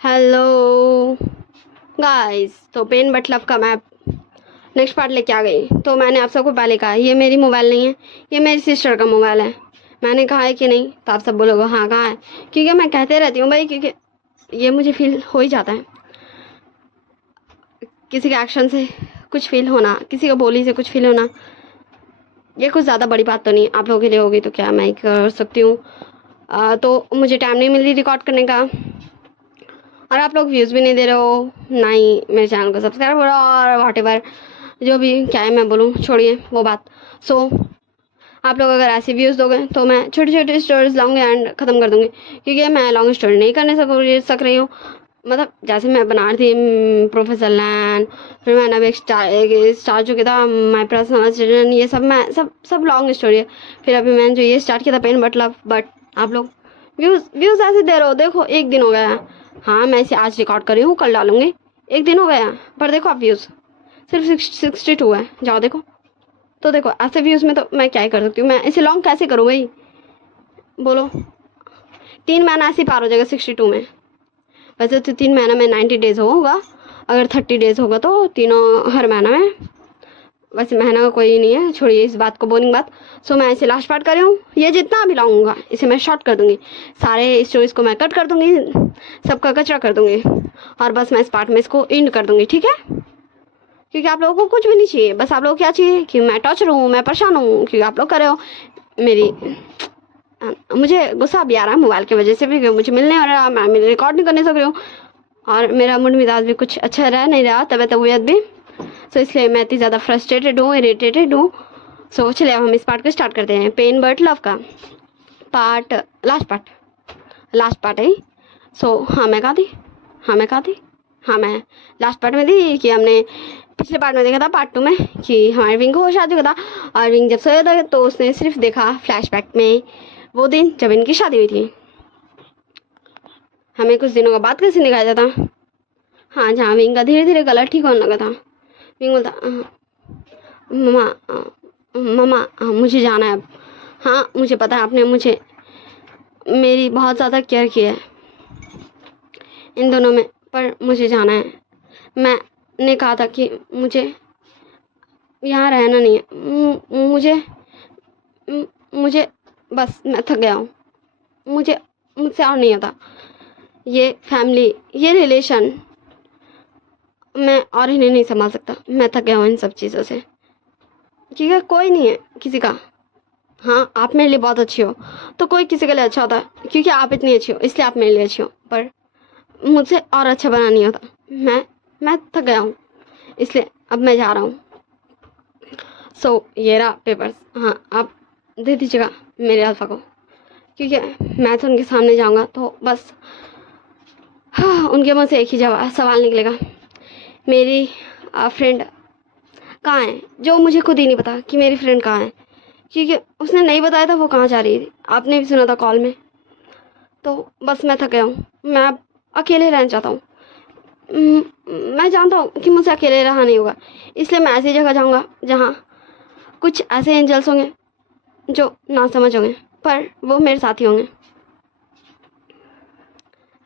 Hello guys. तो pen but love का मैं नेक्स्ट पार्ट लेके आ गई। तो मैंने आप सबको पहले कहा ये मेरी मोबाइल नहीं है, ये मेरी सिस्टर का मोबाइल है। मैंने कहा है कि नहीं, तो आप सब बोलोगे हाँ कहा है, क्योंकि मैं कहते रहती हूँ भाई, क्योंकि ये मुझे फील हो ही जाता है। किसी के एक्शन से कुछ फील होना, किसी का बोली से कुछ फील होना, ये कुछ ज़्यादा बड़ी बात तो नहीं, आप लोगों के लिए होगी तो क्या मैं कर सकती हूँ। तो मुझे टाइम नहीं मिल रही रिकॉर्ड करने का, और आप लोग व्यूज़ भी नहीं दे रहे हो, ना ही मेरे चैनल को सब्सक्राइब हो रहा, और वॉट एवर जो भी क्या है मैं बोलूँ, छोड़िए वो बात। सो आप लोग अगर ऐसे व्यूज़ दोगे तो मैं छोटी छोटी स्टोरीज लाऊंगी एंड ख़त्म कर दूंगी, क्योंकि मैं लॉन्ग स्टोरी नहीं करने सक रही हूँ। मतलब जैसे मैं बना रही थी प्रोफेसर लैन, फिर मैंने अब एक स्टार्ट जो किया था माई पर्सनल चिल्ड्रन, ये सब मैं सब लॉन्ग स्टोरी है। फिर अभी मैंने जो ये स्टार्ट किया था पेन बट लव, बट आप लोग व्यूज़ ऐसे दे रहे हो। देखो एक दिन हो गया, हाँ मैं इसे आज रिकॉर्ड कर रही हूँ, कल डालूंगी, एक दिन हो गया, पर देखो आप व्यूज़ सिर्फ 62 है। जाओ देखो। तो देखो ऐसे व्यूज़ में तो मैं क्या ही कर सकती हूँ, मैं इसे लॉन्ग कैसे करूँ भाई, बोलो। 3 महीना ऐसे पार हो जाएगा 62 में। वैसे तो 3 महीना में 90 डेज होगा, अगर 30 डेज होगा तो तीनों हर महीना में। वैसे महीना का कोई नहीं है, छोड़िए इस बात को, बोरिंग बात। सो मैं इसे लास्ट पार्ट कर रही हूँ। ये जितना भी लाऊंगा इसे मैं शॉर्ट कर दूंगी, सारे स्टोरीज को मैं कट कर दूंगी, सबका कचरा कर दूंगी, और बस मैं इस पार्ट में इसको एंड कर दूंगी, ठीक है। क्योंकि आप लोगों को कुछ भी नहीं चाहिए, बस आप लोगों को क्या चाहिए कि मैं टॉर्चर हूँ, मैं परेशान हूँ, क्योंकि आप लोग कर रहे हो मेरी। मुझे गुस्सा भी आ रहा है मोबाइल की वजह से भी, कि मुझे मिलने आ रहा, मैं मेरे रिकॉर्ड नहीं करने सक रही हूँ, और मेरा मूड मिजाज भी कुछ अच्छा रह नहीं रहा, तबीयत भी। सो इसलिए मैं इतनी ज़्यादा फ्रस्ट्रेटेड हूँ, इरिटेटेड हूँ। सो चलिए अब हम इस पार्ट को स्टार्ट करते हैं, पेन बट लव का पार्ट, लास्ट पार्ट है। सो हाँ मैं कहा थी, हाँ मैं लास्ट पार्ट में थी कि हमने पिछले पार्ट में देखा था पार्ट 2 में कि हमारे विंग को शादी हुआ था, और विंग जब सोया था तो उसने सिर्फ देखा फ्लैशबैक में वो दिन जब इनकी शादी हुई थी। हमें कुछ दिनों का बाद कैसे दिखाया जाता, हाँ जहाँ विंग का धीरे धीरे गला ठीक होने लगा था। विंग बोलता मम्मा, मम्मा मुझे जाना है अब। हाँ मुझे पता है, आपने मुझे मेरी बहुत ज़्यादा केयर की है इन दोनों में, पर मुझे जाना है। मैंने कहा था कि मुझे यहाँ रहना नहीं है, मुझे बस मैं थक गया हूँ, मुझसे और नहीं होता, ये फैमिली, ये रिलेशन, मैं और इन्हें नहीं संभाल सकता, मैं थक गया हूँ इन सब चीज़ों से। ठीक है, कोई नहीं है किसी का, हाँ आप मेरे लिए बहुत अच्छी हो, तो कोई किसी के लिए अच्छा होता है, क्योंकि आप इतनी अच्छी हो इसलिए आप मेरे लिए अच्छी हो, पर मुझसे और अच्छा बना नहीं होता। मैं थक गया हूँ, इसलिए अब मैं जा रहा हूँ। सो ये रहा पेपर्स, हाँ आप दे दीजिएगा मेरे अल्फ़ा को, क्योंकि मैं तो उनके सामने जाऊँगा तो बस हाँ उनके मुँह से एक ही जवाब सवाल निकलेगा, मेरी फ्रेंड कहाँ है, जो मुझे खुद ही नहीं पता कि मेरी फ्रेंड कहाँ है, क्योंकि उसने नहीं बताया था वो कहाँ जा रही थी, आपने भी सुना था कॉल में। तो बस मैं थक गया हूँ, मैं अब अकेले रहना चाहता हूँ। मैं जानता हूँ कि मुझसे अकेले रहा नहीं होगा, इसलिए मैं ऐसी जगह जाऊँगा जहाँ कुछ ऐसे एंजल्स होंगे जो ना समझ होंगे, पर वो मेरे साथी होंगे।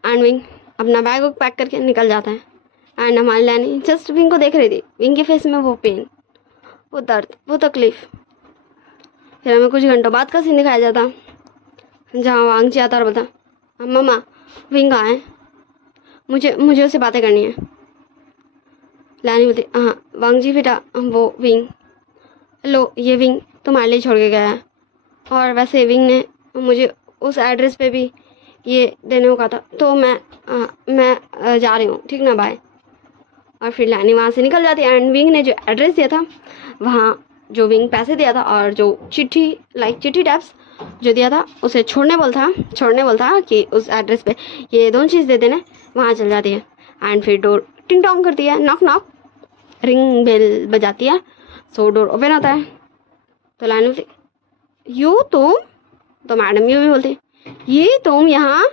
एंड विंग अपना बैग पैक करके निकल जाता है, एंड हमारी लैनी जस्ट विंग को देख रही थी। विंग के फेस में वो पेन, वो दर्द, वो तकलीफ। फिर हमें कुछ घंटों बाद का सीन दिखाया जाता, जहाँ वांग जी आता और बोलता मम्मा विंग कहाँ है, मुझे उससे बातें करनी है। लैनी बोलती हाँ वांग जी बेटा, वो विंग, लो ये विंग तुम्हारे लिए छोड़ के गया है, और वैसे विंग ने मुझे उस एड्रेस पे भी ये देने को कहा था, तो मैं जा रही हूँ, ठीक ना, बाय। और फिर लैनी वहाँ से निकल जाती है, एंड विंग ने जो एड्रेस दिया था वहाँ जो विंग पैसे दिया था और जो चिट्ठी चिट्ठी टैप्स जो दिया था उसे छोड़ने बोलता कि उस एड्रेस पे ये दोनों चीज़ दे देने, वहाँ चल जाती है। एंड फिर डोर टिंग टोंग करती है, नॉक नॉक, रिंग बेल बजाती है। सो डोर ओपन होता है, तो लैनी बोलती यू तुम, तो मैडम यू भी बोलती ये तुम यहाँ,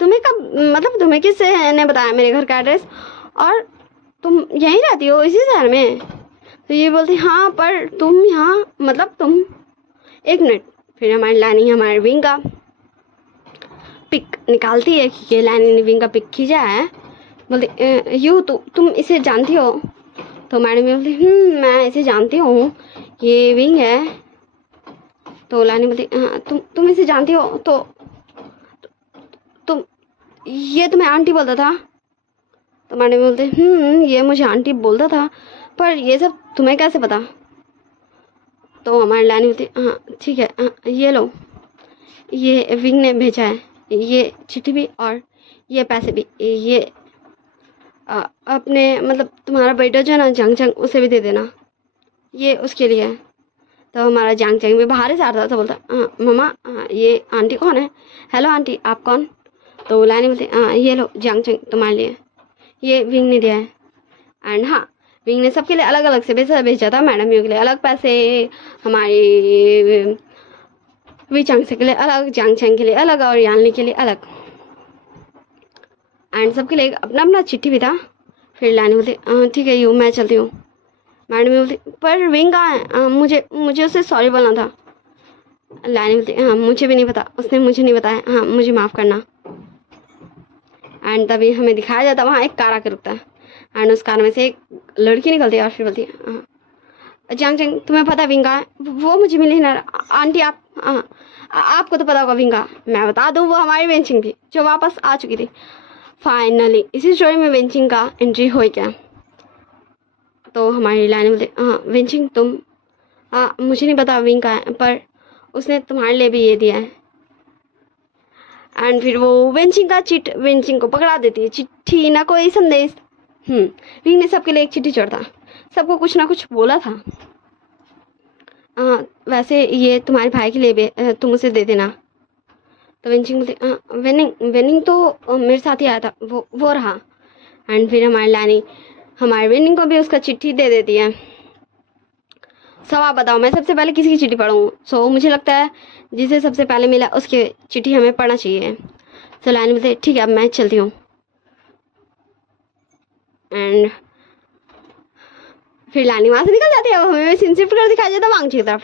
तुम्हें कब, मतलब तुम्हें किससे ने बताया मेरे घर का एड्रेस, और तुम यहीं रहती हो इसी शहर में। तो ये बोलती हाँ पर तुम यहाँ, मतलब तुम, एक मिनट। फिर हमारी लानी हमारे विंग का पिक निकालती है कि ये लैनी ने विंग का पिक खींचा है। बोलती यू तुम इसे जानती हो? तो मैडम भी बोलती मैं इसे जानती हूँ, ये विंग है। तो लैनी बोलती हाँ तुम इसे जानती हो? तो तुम ये तुम्हें आंटी बोलता था? तो मैडम बोलते ये मुझे आंटी बोलता था, पर ये सब तुम्हें कैसे पता? तो हमारी लैनी बोलती हाँ ठीक है, ये लो, ये विंग ने भेजा है, ये चिट्ठी भी और ये पैसे भी, ये अपने मतलब तुम्हारा बेटा जो है ना जंग जंग, उसे भी दे देना, ये उसके लिए है। तो हमारा जंग जंग भी बाहर से आता था, बोलता मम्मा ये आंटी कौन है? हेलो आंटी, आप कौन? तो लैनी बोलती ये लो जंग जंग तुम्हारे लिए, ये विंग ने दिया है। एंड हाँ, विंग ने सबके लिए अलग अलग से पैसा भेजा था। मैडम के लिए अलग पैसे, हमारी विचंग से के लिए अलग, जांग चंग के लिए अलग और यानली के लिए अलग, एंड सबके लिए अपना अपना चिट्ठी भी था। फिर लैनी बोलती ठीक है यू, मैं चलती हूँ। मैडम बोलती पर विंग कहाँ है? मुझे उसे सॉरी बोलना था। लैनी बोलती हाँ मुझे भी नहीं पता, उसने मुझे नहीं बताया, हाँ मुझे माफ़ करना। एंड तभी हमें दिखाया जाता वहाँ एक कार आके रुकता है, एंड उस कार में से एक लड़की निकलती है और फिर बोलती है जंग जंग तुम्हें पता विंग कहाँ है? वो मुझे मिली ना आंटी, आप आपको तो पता होगा विंग कहाँ? मैं बता दूँ, वो हमारी वेंचिंग थी जो वापस आ चुकी थी। फाइनली इसी स्टोरी में वेंचिंग का एंट्री हो गया। तो हमारी लाइन बोलती हाँ वेंचिंग तुम, मुझे नहीं पता विंग कहाँ है, पर उसने तुम्हारे लिए भी ये दिया है। एंड फिर वो वेंचिंग का वेंचिंग को पकड़ा देती है, चिट्ठी ना कोई संदेश। विंग ने सबके लिए एक चिट्ठी छोड़ा, सबको कुछ ना कुछ बोला था। वैसे ये तुम्हारे भाई के लिए भी, तुम उसे दे देना। तो वेंचिंग बोलती वेनिंग तो मेरे साथ ही आया था, वो रहा। एंड फिर हमारी लानी हमारे वेनिंग को भी उसका चिट्ठी दे देती है। सब आप बताओ, मैं सबसे पहले किसी की चिट्ठी पढ़ूँ? सो मुझे लगता है जिसे सबसे पहले मिला उसकी चिट्ठी हमें पढ़ना चाहिए। सो लानी बोलते ठीक है अब मैं चलती हूँ। एंड फिर लानी वहाँ से निकल जाती है। अब हमें सीन शिफ्ट कर दिखाया जाता है वांगजी की तरफ।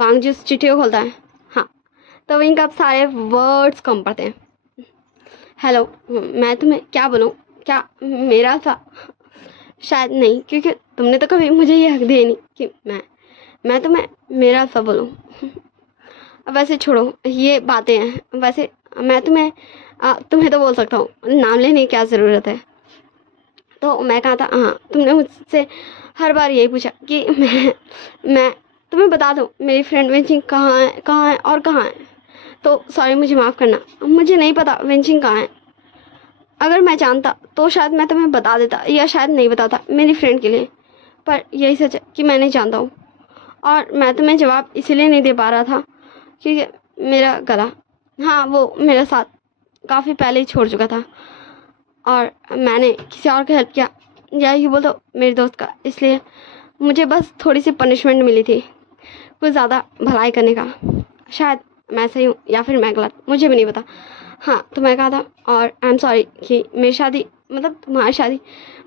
वांगजी उस चिट्ठी को खोलता है, हाँ तो इनका अब सारे वर्ड्स कम पड़ते हैं। हेलो, मैं तुम्हें क्या बोलूँ? क्या मेरा था? शायद नहीं, क्योंकि तुमने तो कभी मुझे ये हक दिया नहीं कि मैं तुम्हें मेरा सा बोलूँ। अब वैसे छोड़ो ये बातें हैं, वैसे मैं तुम्हें तो बोल सकता हूँ, नाम लेने की क्या ज़रूरत है? तो मैं कहा था हाँ तुमने मुझसे हर बार यही पूछा कि मैं तुम्हें बता दूँ मेरी फ्रेंड वेंचिंग कहाँ है और कहाँ है। तो सॉरी मुझे माफ़ करना, मुझे नहीं पता वेंचिंग कहाँ है। अगर मैं जानता तो शायद मैं तुम्हें बता देता, या शायद नहीं बताता मेरी फ्रेंड के लिए। पर यही सच है कि मैं नहीं जानता हूँ, और मैं तुम्हें जवाब इसीलिए नहीं दे पा रहा था क्योंकि मेरा गला, हाँ वो मेरा साथ काफ़ी पहले ही छोड़ चुका था, और मैंने किसी और का हेल्प किया, या ये बोल दो मेरी दोस्त का। इसलिए मुझे बस थोड़ी सी पनिशमेंट मिली थी कुछ ज़्यादा भलाई करने का। शायद मैं सही हूँ या फिर मैं गलत, मुझे भी नहीं पता। हाँ तो मैं कहा था, और आई एम सॉरी कि मेरी शादी मतलब तुम्हारी शादी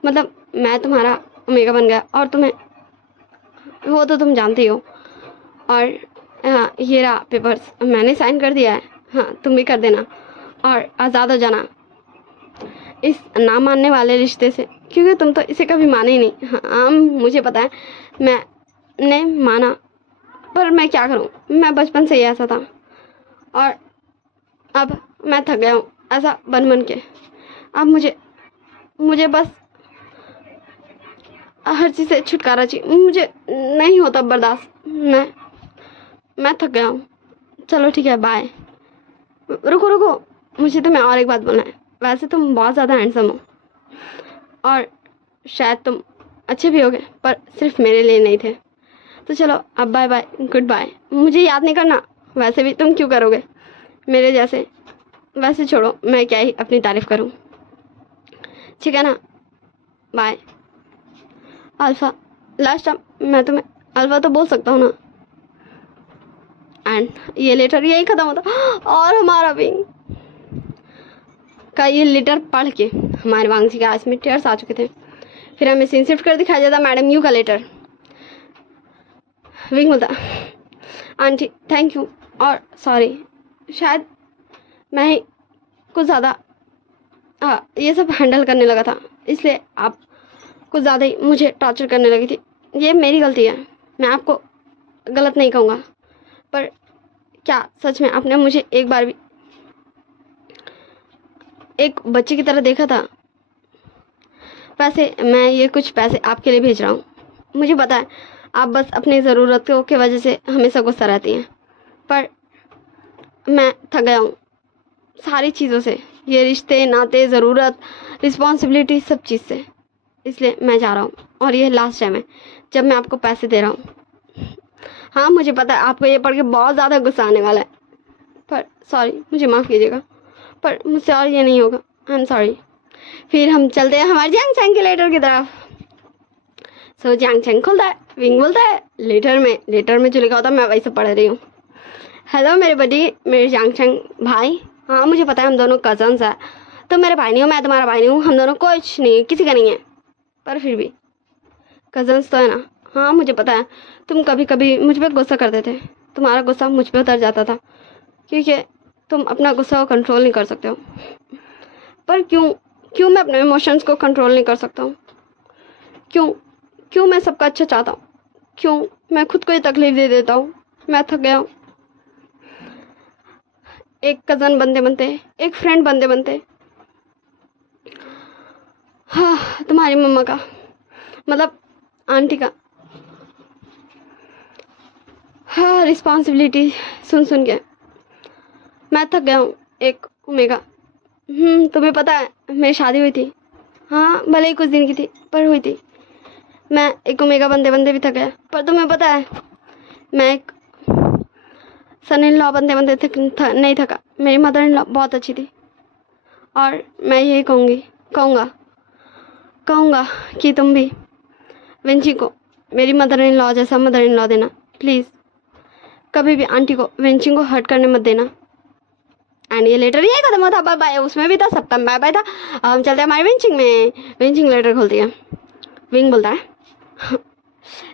मतलब मैं तुम्हारा ओमेगा बन गया, और तुम्हें वो तो तुम जानते ही हो। और हाँ ये रहा पेपर्स, मैंने साइन कर दिया है, हाँ तुम भी कर देना और आज़ाद हो जाना इस ना मानने वाले रिश्ते से, क्योंकि तुम तो इसे कभी माने ही नहीं। हाँ मुझे पता है मैंने माना, पर मैं क्या करूँ, मैं बचपन से ही ऐसा था, और अब मैं थक गया हूँ ऐसा बन के। अब मुझे बस हर चीज़ से छुटकारा चाहिए, मुझे नहीं होता बर्दाश्त, मैं थक गया हूँ। चलो ठीक है बाय। रुको मुझे तुम्हें और एक बात बोलना है। वैसे तुम बहुत ज़्यादा हैंडसम हो, और शायद तुम अच्छे भी होगे, पर सिर्फ मेरे लिए नहीं थे। तो चलो अब बाय बाय, गुड बाय। मुझे याद नहीं करना, वैसे भी तुम क्यों करोगे मेरे जैसे। वैसे छोड़ो, मैं क्या ही अपनी तारीफ़ करूं, ठीक है ना, बाय। अल्फ़ा, लास्ट टाइम मैं तुम्हें अल्फ़ा तो बोल सकता हूँ ना। एंड ये लेटर यही ख़त्म होता, और हमारा विंग का ये लेटर पढ़ के हमारे वांगजी के आँख में टीयर्स आ चुके थे। फिर हमें सीन शिफ्ट कर दिखाया जाता मैडम यू का लेटर। विंग बोलता आंटी थैंक यू और सॉरी, शायद मैं ही कुछ ज़्यादा ये सब हैंडल करने लगा था, इसलिए आप कुछ ज़्यादा ही मुझे टॉर्चर करने लगी थी। ये मेरी गलती है, मैं आपको गलत नहीं कहूँगा, पर क्या सच में आपने मुझे एक बार भी एक बच्चे की तरह देखा था? वैसे मैं ये कुछ पैसे आपके लिए भेज रहा हूँ। मुझे पता है आप बस अपनी ज़रूरतों की वजह से हमेशा गुस्सा रहती हैं, पर मैं थक गया हूँ सारी चीज़ों से, ये रिश्ते नाते, ज़रूरत, रिस्पॉन्सिबिलिटी, सब चीज़ से। इसलिए मैं जा रहा हूँ और ये लास्ट टाइम है जब मैं आपको पैसे दे रहा हूँ। हाँ मुझे पता है आपको ये पढ़ के बहुत ज़्यादा गुस्सा आने वाला है, पर सॉरी, मुझे माफ़ कीजिएगा, पर मुझसे और ये नहीं होगा। I am sorry. फिर हम चलते हैं हमारे जैंग चैंग के लेटर की तरफ। सो जैंग चैंग खुलता है, विंग बोलता है लेटर में जो लिखा होता है मैं वही सब पढ़ रही हूँ। हेलो मेरे बडी, मेरे जैंग चैंग भाई। हाँ मुझे पता है हम दोनों कजन्स हैं, तो मेरे भाई नहीं हो, मैं तुम्हारा भाई नहीं हूँ, हम दोनों कुछ नहीं, किसी का नहीं है, पर फिर भी कजन्स तो है ना। हाँ मुझे पता है तुम कभी कभी मुझ पर गुस्सा करते थे, तुम्हारा गुस्सा मुझ पर उतर जाता था क्योंकि तुम अपना गुस्सा को कंट्रोल नहीं कर सकते हो। पर क्यों मैं अपने इमोशंस को कंट्रोल नहीं कर सकता हूँ? क्यों मैं सबका अच्छा चाहता हूँ? क्यों मैं खुद को ये तकलीफ दे देता हूँ? मैं थक गया हूँ, एक कज़न बनते बनते, एक फ्रेंड बनते बनते। हाँ तुम्हारी मम्मा का, मतलब आंटी का, हाँ रिस्पॉन्सिबिलिटी सुन सुन के मैं थक गया हूँ। एक ओमेगा, तुम्हें पता है मेरी शादी हुई थी, हाँ भले ही कुछ दिन की थी पर हुई थी। मैं एक ओमेगा बनते बनते भी थक गया, पर तुम्हें पता है मैं एक सन इन लॉ बनते बनते नहीं थका। मेरी मदर इन लॉ बहुत अच्छी थी और मैं यही कहूँगा कि तुम भी वेंची को मेरी मदर इन लॉ जैसा मदर इन लॉ देना प्लीज़। कभी भी आंटी को वेंची को हर्ट करने मत देना। एंड ये लेटर ये खत्म होता, बाय बाय, उसमें भी था, सबका बाय बाय था। हम चलते हैं हमारे विंचिंग में। विंचिंग लेटर खोलती है, विंग बोलता है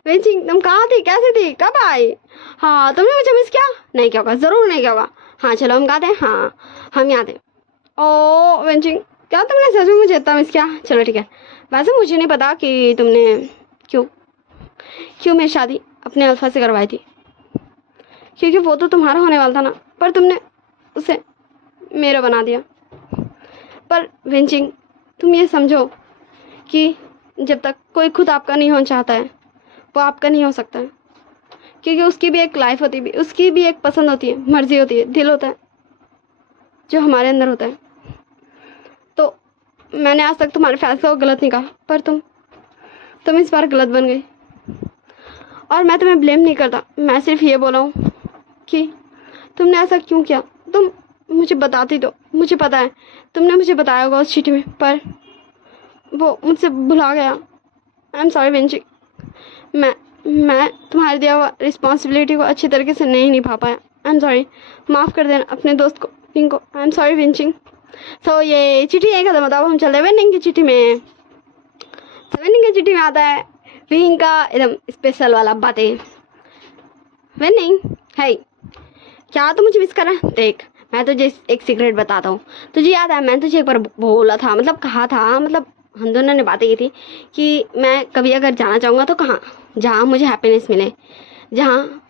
विंचिंग तुम कहाँ थी, कैसी थी, कब आई? हाँ तुमने मुझे मिस किया? नहीं क्या होगा, ज़रूर नहीं क्या होगा। हाँ चलो हम गाते हैं, हाँ हम यहाँ थे। ओ विंचिंग क्या तुमने सच में मुझे इतना मिस किया? चलो ठीक है। वैसे मुझे नहीं पता कि तुमने क्यों मेरी शादी अपने अल्फा से करवाई थी, क्योंकि वो तो तुम्हारा होने वाला था ना, पर तुमने उसे मेरा बना दिया। पर विंचिंग तुम ये समझो कि जब तक कोई खुद आपका नहीं होना चाहता है वो आपका नहीं हो सकता है, क्योंकि उसकी भी एक लाइफ होती है, उसकी भी एक पसंद होती है, मर्जी होती है, दिल होता है जो हमारे अंदर होता है। तो मैंने आज तक तुम्हारे फैसले को गलत नहीं कहा, पर तुम इस बार गलत बन गई और मैं तुम्हें ब्लेम नहीं करता। मैं सिर्फ ये बोला हूँ कि तुमने ऐसा क्यों किया। तुम मुझे बताती तो, मुझे पता है तुमने मुझे बताया होगा उस चिट्ठी में, पर वो मुझसे भुला गया। आई एम सॉरी विंची, मैं तुम्हारे दिया हुआ रिस्पॉन्सिबिलिटी को अच्छी तरीके से नहीं निभा पाया। आई एम सॉरी, माफ़ कर देना अपने दोस्त को, विंग को। I am sorry विंचिंग। सो ये चिट्ठी यही खत्म होता है। हम चलते हैं वेनिंग की चिट्ठी में। वेनिंग की चिट्ठी में आता है विंग का एकदम स्पेशल वाला बातें। वेनिंग है क्या तू मुझे मिस कर रहा है? देख मैं तुझे एक सीक्रेट बताता हूँ। तुझे याद है मैं तुझे एक बार बोला था, मतलब कहा था, मतलब हम दोनों ने बातें की थी कि मैं कभी अगर जाना चाहूँगा तो कहाँ, जहाँ मुझे हैप्पीनेस मिले, जहाँ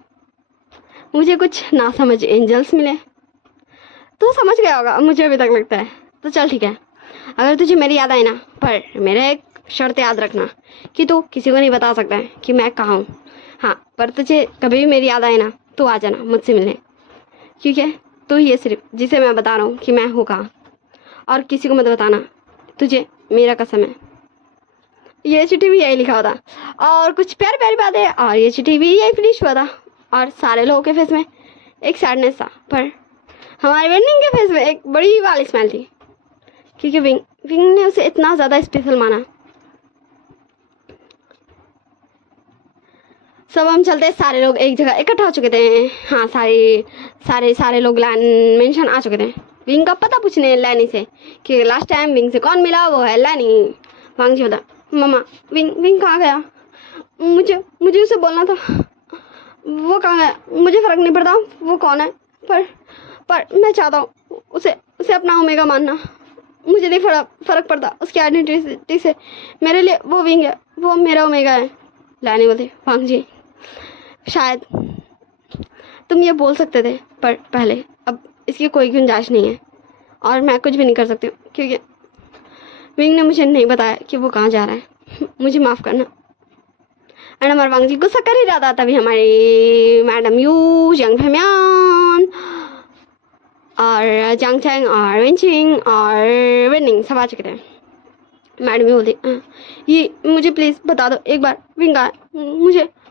मुझे कुछ ना समझ एंजल्स मिले। तू समझ गया होगा, मुझे अभी तक लगता है। तो चल ठीक है, अगर तुझे मेरी याद आई ना, पर मेरा एक शर्त याद रखना कि तू किसी को नहीं बता सकता है कि मैं कहाँ हूँ। हाँ पर तुझे कभी भी मेरी याद आए ना तो आ जाना मुझसे मिलने, क्योंकि तू ये सिर्फ जिसे मैं बता रहा हूँ कि मैं हूँ कहाँ, और किसी को मत बताना, तुझे मेरा कसम है। ये चिट्ठी भी यही लिखा होता और कुछ प्यारी प्यारी बातें, और ये चिट्ठी भी यही फिनिश हुआ था और सारे लोगों के फेस में एक सैडनेस था, पर हमारे वेंडिंग के फेस में एक बड़ी वाली स्माइल थी, क्योंकि विंग ने उसे इतना ज़्यादा स्पेशल माना। सब हम चलते, सारे लोग एक जगह इकट्ठा हो चुके थे। हाँ सारे लोग लैन मेंशन आ चुके थे विंग का पता पूछने लैनी से कि लास्ट टाइम विंग से कौन मिला, वो है लैनी। वांग जी होता, मम्मा विंग कहाँ गया? मुझे उसे बोलना था, वो कहाँ गया? मुझे फ़र्क नहीं पड़ता वो कौन है, पर मैं चाहता हूँ उसे उसे अपना ओमेगा मानना। मुझे नहीं फर्क पड़ता उसकी आइडेंटिटी से। मेरे लिए वो विंग है, वो मेरा ओमेगा है। लाने बोलते वांग जी, शायद तुम ये बोल सकते थे पर पहले, अब इसकी कोई गुंजाइश नहीं है और मैं कुछ भी नहीं कर सकती हूँ क्योंकि विंग ने मुझे नहीं बताया कि वो कहाँ जा रहा है। मुझे माफ़ करना। एंड हमारे वांग जी गुस्सा कर ही रहा था, तभी हमारी मैडम यू, जंग फैमियान और जांग चैंग और विंचिंग और विनिंग सब आ चुके थे। मैडम यू बोलती, ये मुझे प्लीज़ बता दो एक बार विंग का,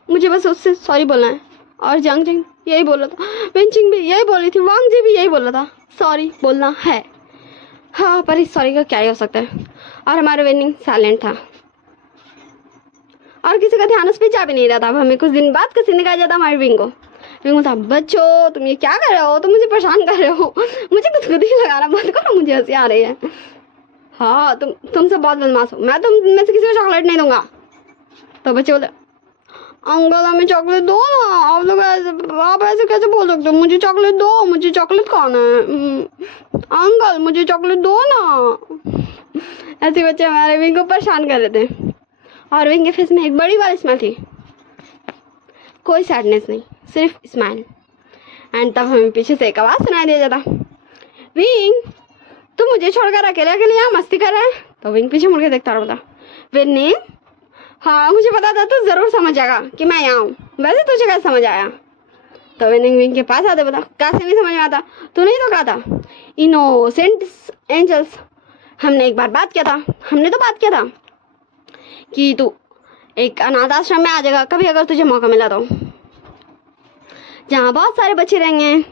मुझे बस उससे सॉरी बोलना है। और जांग चैंग यही बोल रहा था, विंचिंग भी यही बोल रही थी, वांग जी भी यही बोल रहा था, सॉरी बोलना है। हाँ, पर इस सॉरी का क्या ही हो सकता है। और हमारा विनिंग साइलेंट था और किसी का ध्यान उस पर जा भी नहीं रहा था। अब हमें कुछ दिन बाद कैसे निकाला जाता हमारे विंग को। विंग था, बच्चों तुम ये क्या कर रहे हो, तुम मुझे परेशान कर रहे हो, मुझे कुछ खुद ही लगाना बंद करो, मुझे हंसी आ रही है। हाँ, तुम सब बहुत बदमाश हो, मैं तुम में से किसी को चॉकलेट नहीं दूंगा। तो बच्चे बोले, अंकल हमें चॉकलेट दो ना, आप ऐसे कैसे बोल सकते हो, मुझे चॉकलेट दो, मुझे चॉकलेट खाना है, अंकल मुझे चॉकलेट दो ना। ऐसे बच्चे हमारे विंग को परेशान कर रहे थे और विंग के फेस में एक बड़ी वाली स्माइल थी, कोई सैडनेस नहीं, सिर्फ स्माइल। एंड तब हमें पीछे से एक आवाज़ सुनाई दे जाता, विंग तुम मुझे छोड़कर अकेले अकेले यहाँ मस्ती कर रहा है। तो विंग पीछे मुड़ के देखता रहा, बता विनिंग, हाँ मुझे पता था तू जरूर समझ जाएगा कि मैं यहाँ हूँ, वैसे तुझे कैसे समझ आया। तो विनिंग विंग के पास आते, बता कैसे नहीं समझ में आता, तूने ही तो कहा था इनोसेंट एंजल्स। हमने एक बार बात किया था, हमने तो बात किया था कि तू एक अनाथ आश्रम में आ जाएगा कभी अगर तुझे मौका मिला तो, जहाँ बहुत सारे बच्चे रहेंगे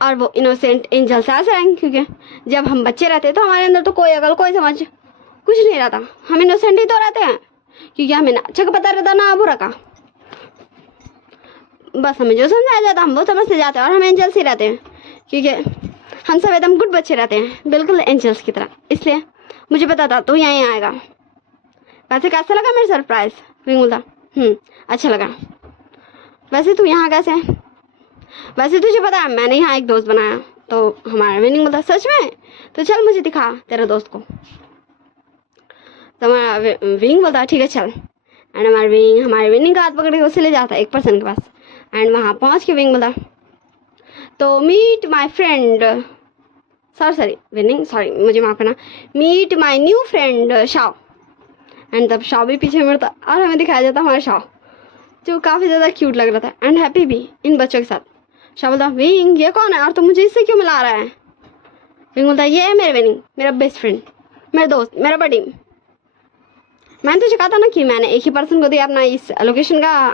और वो इनोसेंट एंजल्स ऐसे रहेंगे, क्योंकि जब हम बच्चे रहते तो हमारे अंदर तो कोई अकल कोई समझ कुछ नहीं रहता, हम इनोसेंट ही तो रहते हैं क्योंकि हमें ना अच्छा का पता रहता ना बुरा का। बस हमें जो समझाया जाता हम वो समझते जाते हैं और हम एंजल्स ही रहते हैं क्योंकि हम सब एकदम गुड बच्चे रहते हैं, बिल्कुल एंजल्स की तरह। इसलिए मुझे पता था तू यहीं आएगा। वैसे कैसा लगा मेरा सरप्राइज? विंग बोलता, अच्छा लगा। वैसे तू यहाँ कैसे? वैसे तुझे पता है मैंने यहाँ एक दोस्त बनाया। तो हमारा विनिंग बोलता, सच में? तो चल मुझे दिखा तेरे दोस्त को। तो हमारा विंग बोलता, ठीक है चल। एंड हमारे विनिंग का हाथ पकड़ के उसे ले जाता है एक पर्सन के पास। एंड वहाँ पहुँच के विंग बोलता, तो meet my friend, sorry winning, sorry मुझे माफ करना, meet my new friend Shao. And तब शाओ भी पीछे मुड़ता और हमें दिखाया जाता हमारा शाओ, जो काफ़ी ज़्यादा क्यूट लग रहा था एंड हैप्पी भी इन बच्चों के साथ। शाओ बोलता, विंग ये कौन है और तुम मुझे इससे क्यों मिला रहा है? विंग बोलता, ये है मेरे विनिंग, मेरा बेस्ट फ्रेंड, मेरा दोस्त, मेरा बडी। मैंने तुझे कहा था ना कि मैंने एक ही पर्सन को दिया अपना इस लोकेशन का,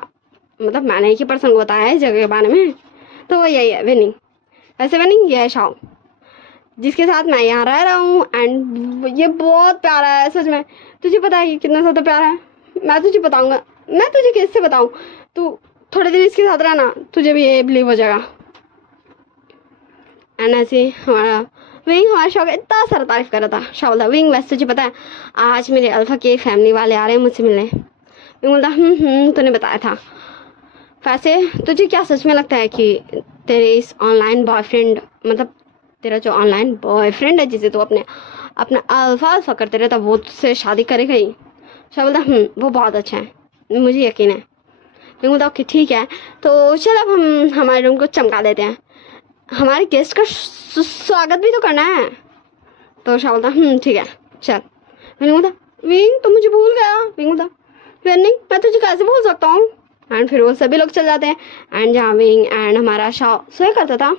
मतलब मैंने एक ही पर्सन को बताया है इस जगह के बारे में, तो वो यही है विनिंग। वैसे विनिंग ये है शाओ जिसके साथ मैं यहाँ रह रहा हूँ एंड ये बहुत प्यारा है सच में। तुझे पता है कि कितना ज़्यादा प्यारा है? मैं तुझे बताऊँगा, मैं तुझे किससे बताऊँ, तू थोड़े दिन इसके साथ रहना, तुझे भी ये बिलीव हो जाएगा। एंड ऐसे हमारा विंग हमारे शो का इतना सारा तारीफ कर रहा था। शो बोला, विंग वैसे तुझे पता है आज मेरे अल्फा के फैमिली वाले आ रहे हैं मुझसे मिलने। विंग बोलता, तूने बताया था। वैसे तुझे क्या सच में लगता है कि तेरे इस ऑनलाइन बॉयफ्रेंड, मतलब तेरा जो ऑनलाइन बॉयफ्रेंड है जिसे तू अपना अल्फा करते रहता, वो तुझसे शादी करेगा ही? शो बोलता, वो बहुत अच्छा है, मुझे यकीन है। विंग बोलता, ओके ठीक है, तो चल अब हम हमारे रूम को चमका देते हैं, हमारे गेस्ट का स्वागत भी तो करना है। तो शाह बोलता, ठीक है चल। विंग बोलता, विंग तो मुझे भूल गया। विंग बोलता, विनिंग मैं तुझे कैसे भूल सकता हूँ? एंड फिर वो सभी लोग चल जाते हैं एंड जहाँ विंग एंड हमारा शाह सोया करता था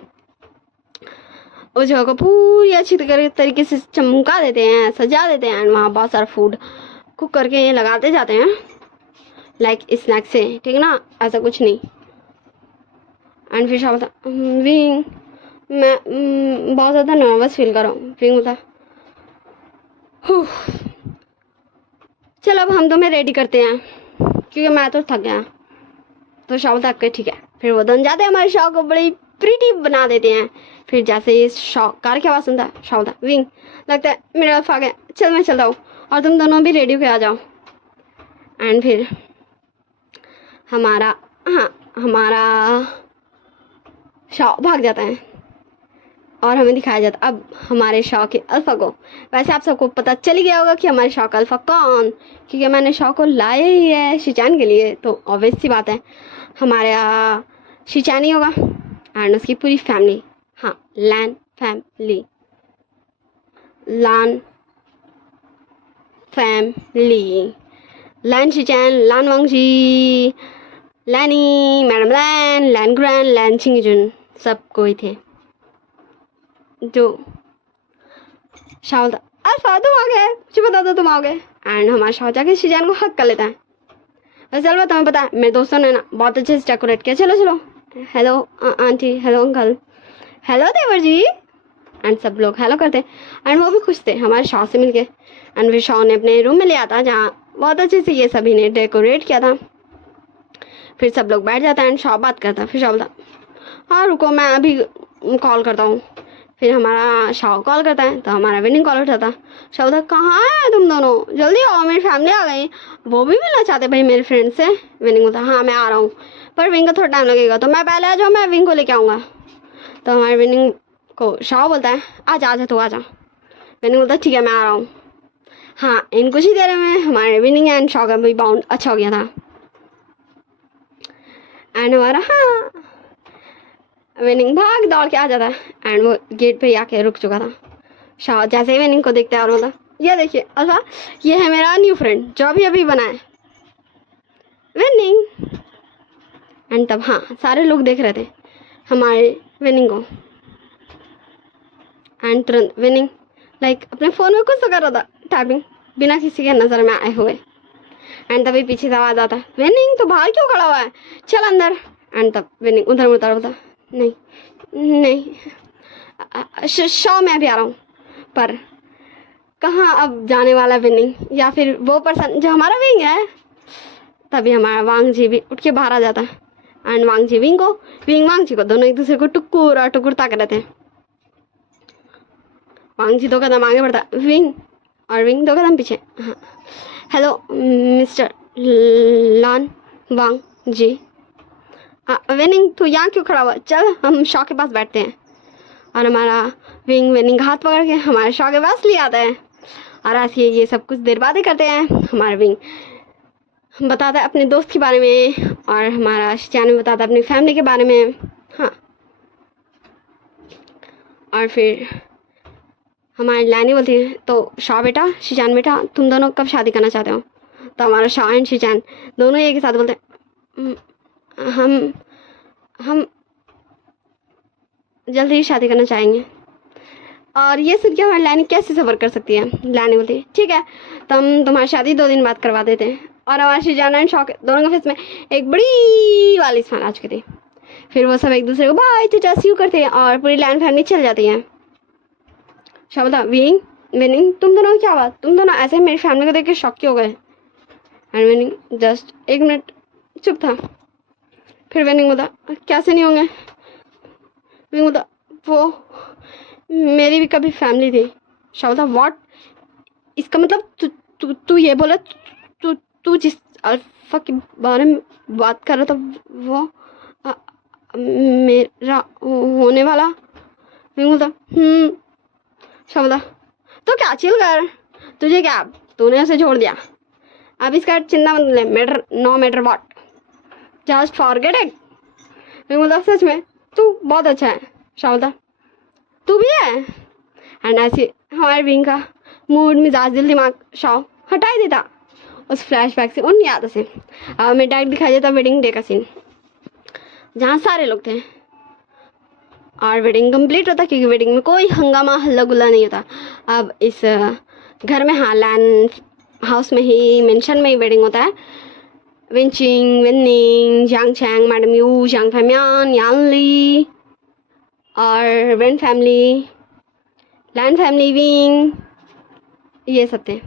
उस जगह को पूरी अच्छी तरीके से चमका देते हैं, सजा देते हैं एंड वहाँ बहुत सारा फूड कुक करके लगाते जाते हैं लाइक स्नैक्स से, ठीक है ना, ऐसा कुछ नहीं। एंड फिर शाह बोलता, विंग मैं बहुत ज़्यादा नर्वस फील कर रहा हूँ। विंग बोलता, चलो अब हम तुम्हें रेडी करते हैं क्योंकि मैं तो थक गया। तो शाह बोलता, ठीक है। फिर वो दोनों जाते हैं हमारे शाह को बड़ी प्रीटी बना देते हैं। फिर जैसे ये शाह कार की आवाज़ सुनता है, शाह बोलता, विंग लगता है मेरा अल्फा आ गया, चल मैं चलता हूँ और तुम दोनों भी रेडी होकर आ जाओ। एंड फिर हमारा शाह भाग जाता है और हमें दिखाया जाता। अब हमारे शौक के अल्फ़ा को, वैसे आप सबको पता चल ही गया होगा कि हमारे शौक अल्फ़ा कौन, क्योंकि मैंने शौक को लाया ही है शिचान के लिए, तो ऑब्वियस सी बात है हमारे शिचान ही होगा एंड उसकी पूरी फैमिली। हाँ, लैन फैमिली, लान फैमिली, लैन शिचान, लान वांगजी, लैनी, मैडम लैन, लैन ग्रैंड, लैन चिंगजुन, सब कोई थे। जो शाह बोलता अल्फा तुम आ गए, मुझे बता दो तुम आ गए, एंड हमारा शाह जाके शिजान को हक कर लेता है। वैसे अलवा तुम्हें पता है मेरे दोस्तों ने ना बहुत अच्छे से डेकोरेट किया, चलो चलो, hello aunty, hello uncle, hello देवर जी, एंड सब लोग हेलो करते एंड वो भी खुश थे हमारे शाह से मिलके। एंड फिर शाह ने अपने रूम में ले आता जहाँ बहुत अच्छे से ये सभी ने डेकोरेट किया था। फिर सब लोग बैठ जाता है एंड शाह बात करता। फिर शाह बोलता हाँ रुको मैं अभी कॉल करता हूँ। फिर हमारा शाह कॉल करता है तो हमारा विनिंग कॉल उठाता। शाह बोलता कहाँ है तुम दोनों, जल्दी आओ, मेरी फैमिली आ गई, वो भी मिलना चाहते भाई मेरे फ्रेंड से। विनिंग बोलता हाँ मैं आ रहा हूँ, पर विंग को थोड़ा टाइम लगेगा, तो मैं पहले आ जाऊँ, मैं विंग को लेके आऊँगा। तो हमारे विनिंग को शाह बोलता है आजा आजा तू आजा। विनिंग बोलता ठीक है मैं आ रहा हूँ। हाँ, इन कुछ ही देर में हमारे विनिंग एंड शाह का भी बाउंड अच्छा हो गया था। एंड हमारा हाँ विनिंग भाग दौड़ के आ जाता है एंड वो गेट पे आके रुक चुका था। शाह जैसे ही विनिंग को देखता है और बोलता ये देखिए अल्फा, ये है मेरा न्यू फ्रेंड जो अभी अभी बना है, विनिंग। एंड तब हाँ सारे लोग देख रहे थे हमारे विनिंग को एंड तुरंत विनिंग लाइक अपने फ़ोन में कुछ तो कर रहा था टाइपिंग बिना किसी के नज़र में आए हुए। एंड तभी पीछे से आवाज़ आता विनिंग तो बाहर क्यों खड़ा हुआ है, चल अंदर। एंड तब विनिंग उधर मुड़ता बोलता नहीं नहीं शाह मैं भी आ रहा हूँ। पर कहाँ अब जाने वाला विनिंग या फिर वो पर्सन जो हमारा विंग है। तभी हमारा वांग जी भी उठ के बाहर आ जाता है एंड वांग जी विंग वांग जी को दोनों एक दूसरे को टुकुर और टुकुर ताक रहे थे। वांग जी 2 कदम आगे बढ़ता, विंग और विंग 2 कदम पीछे। हाँ हेलो मिस्टर लान वांग जी। विनिंग तू यहाँ क्यों खड़ा हुआ, चल हम शाह के पास बैठते हैं। और हमारा विनिंग हाथ पकड़ के हमारे शाह के पास ले आता है और ऐसे ये सब कुछ देर बातें करते हैं। हमारा विंग बताता है अपने दोस्त के बारे में और हमारा शिचान भी बताता है अपनी फैमिली के बारे में। हाँ, और फिर हमारी लानी बोलती है तो शाह बेटा, शिचान बेटा, तुम दोनों कब शादी करना चाहते हो। तो हमारा शाह एंड शिचान दोनों एक ही साथ बोलते हैं हम जल्दी ही शादी करना चाहेंगे। और ये सुन के हमारी लानी कैसे सफ़र कर सकती है। लानी बोलती है ठीक है तो हम तुम्हारी शादी 2 दिन बाद करवा देते हैं। और हमारे शिजाना एंड शौक दोनों के फेस में एक बड़ी वाली स्माइल आ चुकी थी। फिर वो सब एक दूसरे को बाय टाटा सी यू करते हैं और पूरी लैंड फैमिली चल जाती है। शाह बोलता विनिंग तुम दोनों क्या बात, तुम दोनों ऐसे मेरी फैमिली को देख के शॉक क्यों हो गए। एंड विनिंग जस्ट 1 मिनट चुप था। फिर विनिंग बोलता कैसे नहीं होंगे। विनिंग बोलता वो मेरी भी कभी फैमिली थी। शाह बोलता व्हाट, इसका मतलब तू ये बोला तू जिस अल्फा के बारे में बात कर रहा था वो मेरा होने वाला। विनिंग बोलता शाह बोलता तो क्या चिल कर, तुझे क्या तूने उसे छोड़ दिया, अब इसका चिंता मत ले, matter no matter what, just forget it. Winning बोलता सच में तू बहुत अच्छा है। शाह बोलता तू भी है। एंड ऐसे हमारे विंग का मूड मिजाज दिल दिमाग शाह हटा ही देता उस फ्लैशबैक से, उन यादों से। हमें डायरेक्ट दिखाई देता वेडिंग डे का सीन जहाँ सारे लोग थे और वेडिंग कंप्लीट होता क्योंकि वेडिंग में कोई हंगामा हल्ला गुल्ला नहीं होता। अब इस घर में हाँ लैंड हाउस में ही मेंशन में ही वेडिंग होता है। विंचिंग, विनिंग, जांग चैंग, मैडम यू, जांग फैमियान, यान ली और वेन फैमिली, लैंड फैमिली, विंग, ये सब थे।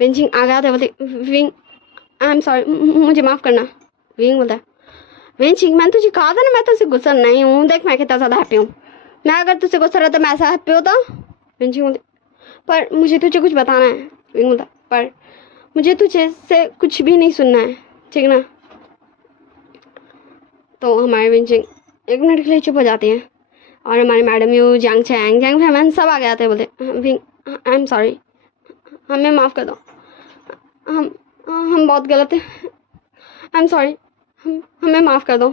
विंचिंग आ गया था, बोलते विंग आई एम सॉरी, मुझे माफ़ करना। विंग बोलता विंचिंग मैंने तुझे कहा था ना मैं तुझसे गुस्सा नहीं हूँ, देख मैं कितना ज़्यादा हैप्पी हूँ, मैं अगर तुझसे गुस्सा रहता मैं ऐसा हैप्पी होता। विंचिंग बोलती पर मुझे तुझे कुछ बताना है। विंग बोलता पर मुझे तुझे से कुछ भी नहीं सुनना है, ठीक ना। तो हमारे विंचिंग 1 मिनट के लिए चुप हो जाती हैं और हमारे मैडम यू जंग चैंग जंग फैमन सब आ गए थे। बोलते विंग आई एम सॉरी, हमें माफ़ कर दो, हम बहुत गलत हैं, आई एम सॉरी, हमें माफ़ कर दो।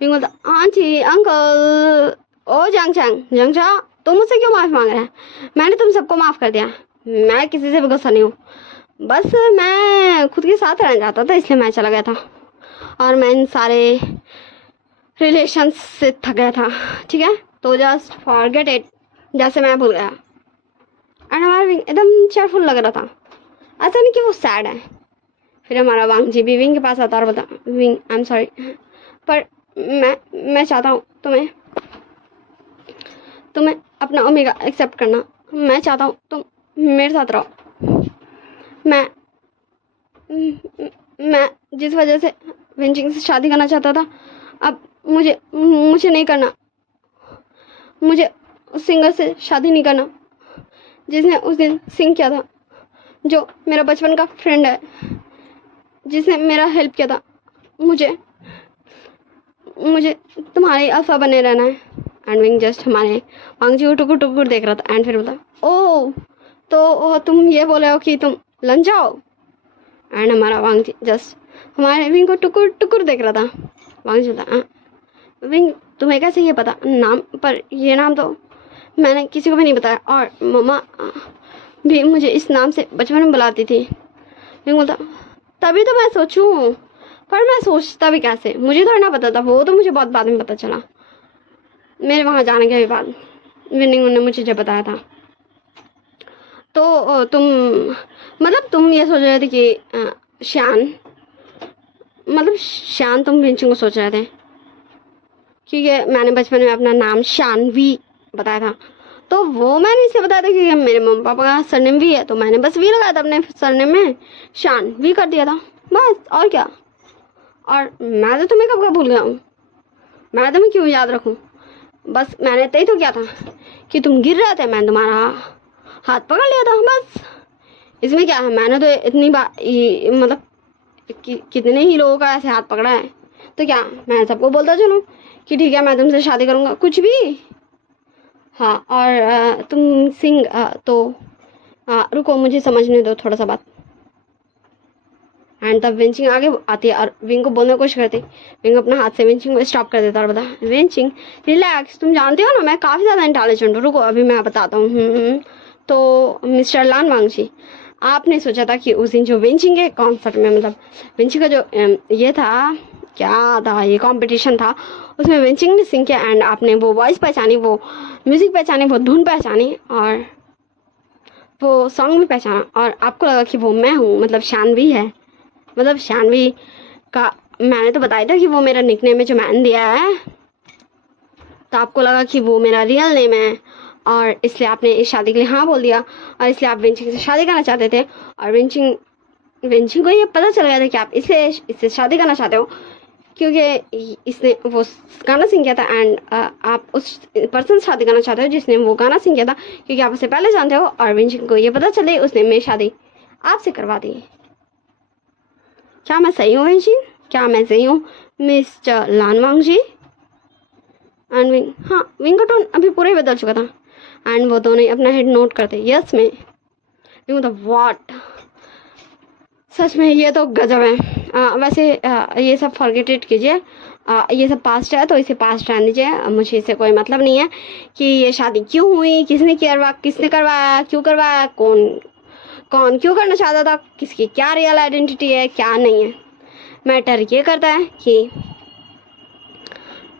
विंग बोलता आंटी अंकल, ओ जंग चा तुम मुझसे क्यों माफ़ी मांग रहे हैं? मैंने तुम सबको माफ़ कर दिया, मैं किसी से भी गुस्सा नहीं हूँ, बस मैं खुद के साथ रहना चाहता था इसलिए मैं चला गया था और मैं इन सारे रिलेशंस से थक गया था, ठीक है, तो जस्ट फॉरगेट इट, जैसे मैं भूल गया। एंड हमारा विंग एकदम चेयरफुल लग रहा था, ऐसा नहीं कि वो सैड है। फिर हमारा वांग जी भी विंग के पास आता और बोलता विंग आई एम सॉरी, पर मैं चाहता हूँ तुम्हें अपना ओमेगा एक्सेप्ट करना, मैं चाहता हूँ तुम मेरे साथ रहो। मैं जिस वजह से वेंचिंग से शादी करना चाहता था, अब मुझे नहीं करना, मुझे उस सिंगर से शादी नहीं करना जिसने उस दिन सिंग किया था, जो मेरा बचपन का फ्रेंड है, जिसने मेरा हेल्प किया था। मुझे तुम्हारी आशा बने रहना है। एंड विंग जस्ट हमारे वांग जी को टुकुर टुकुर देख रहा था एंड फिर बोला ओ तो तुम ये बोले हो कि तुम लन जाओ। एंड हमारा वांग जी जस्ट हमारे विंग को टुकुर टुकुर देख रहा था। वांग जी बोला विंग तुम्हें कैसे ये पता नाम, पर ये नाम तो मैंने किसी को भी नहीं बताया और मम्मा भी मुझे इस नाम से बचपन में बुलाती थी। विंग बोलता तभी तो मैं सोचूं, पर मैं सोचता भी कैसे, मुझे थोड़ा ना पता था, वो तो मुझे बहुत बाद में पता चला, मेरे वहाँ जाने के बाद विनिंग ने मुझे जब बताया था। तो तुम ये सोच रहे थे कि शान तुम विंचिंग को सोच रहे थे, क्योंकि मैंने बचपन में अपना नाम शानवी बताया था, तो वो मैंने इससे बताया था क्योंकि मेरे मम्मी पापा का सरनेम वी है, तो मैंने बस वी लगाया था अपने सरनेम में, शान वी कर दिया था बस, और क्या। और मैं तो तुम्हें कब का भूल गया हूँ, मैं तुम्हें क्यों याद रखूँ, बस मैंने तय तो किया था कि तुम गिर रहे थे, मैंने तुम्हारा हाथ पकड़ लिया था, बस इसमें क्या है। मैंने तो इतनी बार कितने ही लोगों का ऐसे हाथ पकड़ा है, तो क्या मैं सबको बोलता चलूँ कि ठीक है मैं तुमसे शादी करूँगा, कुछ भी। हाँ और तुम सिंग तो रुको मुझे समझने दो थोड़ा सा बात। एंड तब विंचिंग आगे आती है और विंग को बोलने की कोशिश करती, विंग अपना हाथ से विंचिंग को स्टॉप कर देता और बता विंचिंग रिलैक्स, तुम जानते हो ना मैं काफ़ी ज़्यादा इंटेलिजेंट हूँ, रुको अभी मैं बताता हूँ। तो मिस्टर लान वांग जी, आपने सोचा था कि उस दिन जो विंचिंग के कॉन्सर्ट में विंचिंग का जो ये था, क्या था ये कंपटीशन था, उसमें विंचिंग ने सिंग किया एंड आपने वो वॉइस पहचानी, वो म्यूज़िक पहचानी, वो धुन पहचानी और वो सॉन्ग भी पहचाना, और आपको लगा कि वो मैं हूँ, शानवी है, शानवी का मैंने तो बताया था कि वो मेरा निकनेम है जो मैंने दिया है, तो आपको लगा कि वो मेरा रियल नेम है और इसलिए आपने इस शादी के लिए हाँ बोल दिया और इसलिए आप विंचिंग से शादी करना चाहते थे। और विंचिंग को ये पता चल गया था कि आप इससे शादी करना चाहते हो क्योंकि इसने वो गाना सिंग किया था एंड आप उस पर्सन से शादी करना चाहते हो जिसने वो गाना सिंग किया था, क्योंकि आप उसे पहले जानते हो। और विंचिंग को ये पता चले उसने मेरी शादी आपसे करवा दी। क्या मैं सही हूँ विंचिंग, क्या मैं सही हूँ मिस्टर लानवांग जी? एंड विंग, हाँ विंग का टोन अभी पूरा ही बदल चुका था एंड वो दोनों अपना हेड नोट करते यस में। विंग तो व्हाट, सच में ये तो गजब है। वैसे ये सब फॉरगेट इट कीजिए, ये सब पास्ट है तो इसे पास्ट रहने दीजिए, मुझे इससे कोई मतलब नहीं है कि ये शादी क्यों हुई, किसने करवाया, क्यों करवाया, कौन क्यों करना चाहता था, किसकी क्या रियल आइडेंटिटी है क्या नहीं है। मैटर ये करता है कि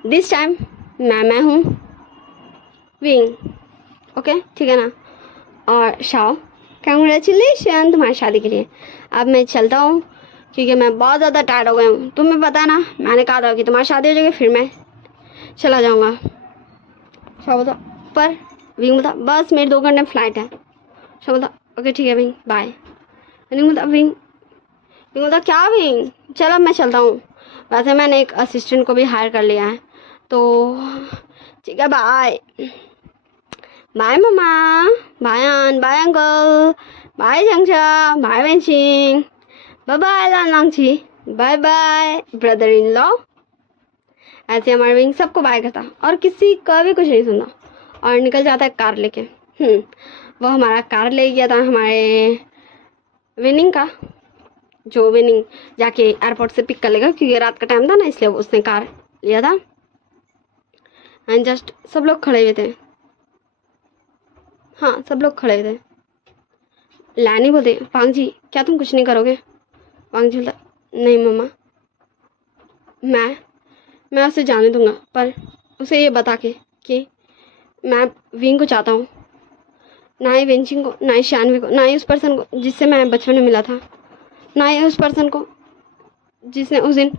दिस टाइम मैं हूँ विंग, ओके ठीक है ना। और शाओ कंग्रेचुलेशन तुम्हारी शादी के लिए। अब मैं चलता हूँ क्योंकि मैं बहुत ज़्यादा टायर्ड हो गया हूँ, तुम्हें पता है ना मैंने कहा था कि तुम्हारी शादी हो जाएगी फिर मैं चला जाऊँगा। शाओ बता पर विंग बता बस मेरी 2 घंटे फ्लाइट है। शाओ बता ओके ठीक है विंग बाय। विंग बता क्या विंग, चलो मैं चलता हूँ, वैसे मैंने एक असिस्टेंट को भी हायर कर लिया है तो ठीक है बाय। बाय मम्मा, bye aunt, bye uncle, bye जंगचा, बाय वेंचिंग, बाय बाय लानवांग ji, bye bye brother in law. ऐसे हमारा विंग सबको बाय करता और किसी का भी कुछ नहीं सुनता और निकल जाता है कार लेके। वो हमारा कार ले गया था हमारे विनिंग का, जो विनिंग जाके एयरपोर्ट से पिक कर लेगा क्योंकि रात का टाइम था ना, इसलिए उसने कार लिया था। एंड जस्ट सब लोग खड़े हुए थे, हाँ सब लोग खड़े हुए थे। लैनी बोलते वांग जी क्या तुम कुछ नहीं करोगे? वांग जी बोलता नहीं मम्मा, मैं उसे जाने दूंगा, पर उसे ये बता के कि मैं विंग को चाहता हूँ, ना ही वेंचिंग को, ना ही शानवी को, ना ही उस पर्सन को जिससे मैं बचपन में मिला था, ना ही उस पर्सन को जिसने उस दिन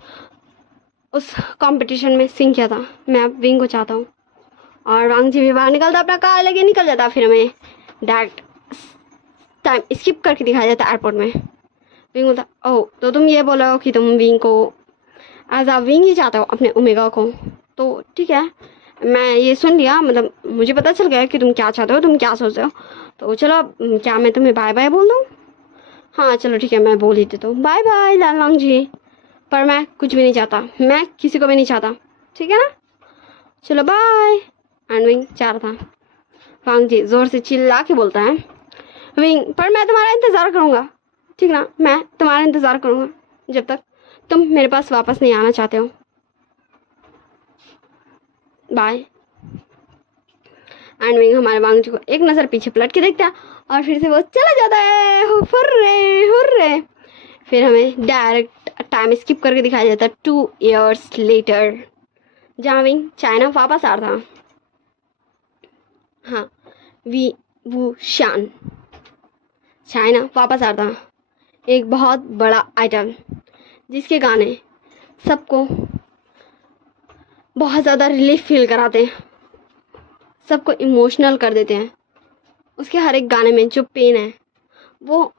उस कंपटीशन में सिंग किया था। मैं विंग को चाहता हूँ। और वांग जी भी बाहर निकलता, अपना कार लेके निकल जाता। फिर हमें डायरेक्ट टाइम स्किप करके दिखाया जाता एयरपोर्ट में। विंग बोलता ओह तो तुम ये बोल रहे हो कि तुम विंग को एज आ विंग ही चाहते हो अपने ओमेगा को, तो ठीक है मैं ये सुन लिया, मतलब मुझे पता चल गया कि तुम क्या चाहते हो, तुम क्या सोच रहे हो। तो चलो क्या मैं तुम्हें बाय बाय बोल दूँ? हाँ चलो ठीक है मैं बोल ही देता हूँ, बाय बाय लाल वांग जी, पर मैं कुछ भी नहीं चाहता, मैं किसी को भी नहीं चाहता, ठीक है ना, चलो बाय। एंड विंग जा रहा था। वांग जी जोर से चिल्ला के बोलता है विंग पर मैं तुम्हारा इंतज़ार करूँगा, ठीक ना, मैं तुम्हारा इंतज़ार करूँगा जब तक तुम मेरे पास वापस नहीं आना चाहते हो, बाय। एंड विंग हमारे वांग जी को एक नज़र पीछे पलट के देखता है और फिर से वो चला जाता है, हुर्रे हुर्रे। फिर हमें डायरेक्ट टाइम स्किप करके दिखाया जाता है 2 years लेटर, जहाँ विंग चाइना वापस आ रहा था। हाँ वी वू शान चाइना वापस आ रहा था, एक बहुत बड़ा आइटम जिसके गाने सबको बहुत ज़्यादा रिलीफ फील कराते हैं, सबको इमोशनल कर देते हैं। उसके हर एक गाने में जो पेन है वो